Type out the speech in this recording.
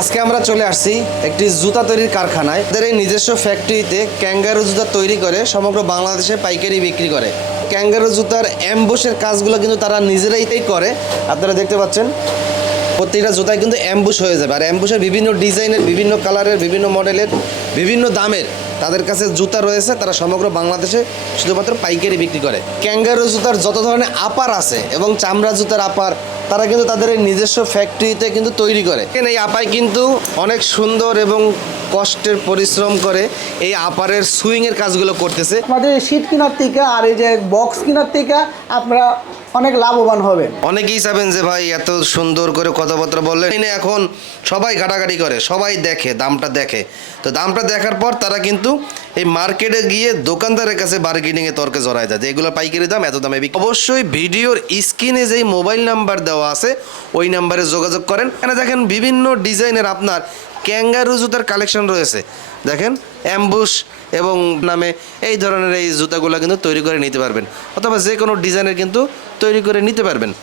আজকে আমরা চলে আসছি একটি জুতা তৈরির কারখানায়। তাদের এই নিজস্ব ফ্যাক্টরিতে ক্যাঙ্গারু জুতা তৈরি করে সমগ্র বাংলাদেশে পাইকারি বিক্রি করে। ক্যাঙ্গারু জুতার অ্যাম্বুশের কাজগুলো কিন্তু তারা নিজেরাই করে। আপনারা দেখতে পাচ্ছেন প্রত্যেকটা জুতায় কিন্তু অ্যাম্বুশ হয়ে যাবে। আর অ্যাম্বুশের বিভিন্ন ডিজাইনের, বিভিন্ন কালারের, বিভিন্ন মডেলের, বিভিন্ন দামের তাদের কাছে জুতা রয়েছে। তারা সমগ্র বাংলাদেশে শুধুমাত্র পাইকারি বিক্রি করে। ক্যাঙ্গারু জুতার যত ধরনের আপার আছে এবং চামড়া জুতার আপার তারা কিন্তু তাদের এই নিজস্ব ফ্যাক্টরিতে কিন্তু তৈরি করে। এই আপায় কিন্তু অনেক সুন্দর এবং কষ্টের পরিশ্রম করে এই আপারের সুইংয়ের কাজগুলো করতেছে। আমাদের শীত কেনার থেকে আর এই যে বক্স কেনার থেকে আপনারা অনেক লাভবান হবে অনেকেই চাবেন যে ভাই এত সুন্দর করে কথাবার্তা বললেন। এনে এখন সবাই ঘাটাঘাটি করে সবাই দেখে দামটা দেখে। তো দামটা দেখার পর তারা কিন্তু এই মার্কেটে গিয়ে দোকানদারের কাছে বার্গেনিংয়ে তর্কে জড়ায় যায় যে এগুলো পাইকারি দাম এত দামে অবশ্যই ভিডিওর স্ক্রিনে যেই মোবাইল নাম্বার দেওয়া আছে, ওই নাম্বারে যোগাযোগ করেন। এখানে দেখেন বিভিন্ন ডিজাইনের আপনার ক্যাঙ্গারু জুতার কালেকশন রয়েছে। দেখেন, অ্যাম্বুশ এবং নামে এই ধরনের এই জুতাগুলো কিন্তু তৈরি করে নিতে পারবেন। অথবা যে কোনো ডিজাইনের কিন্তু তৈরি করে নিতে পারবেন।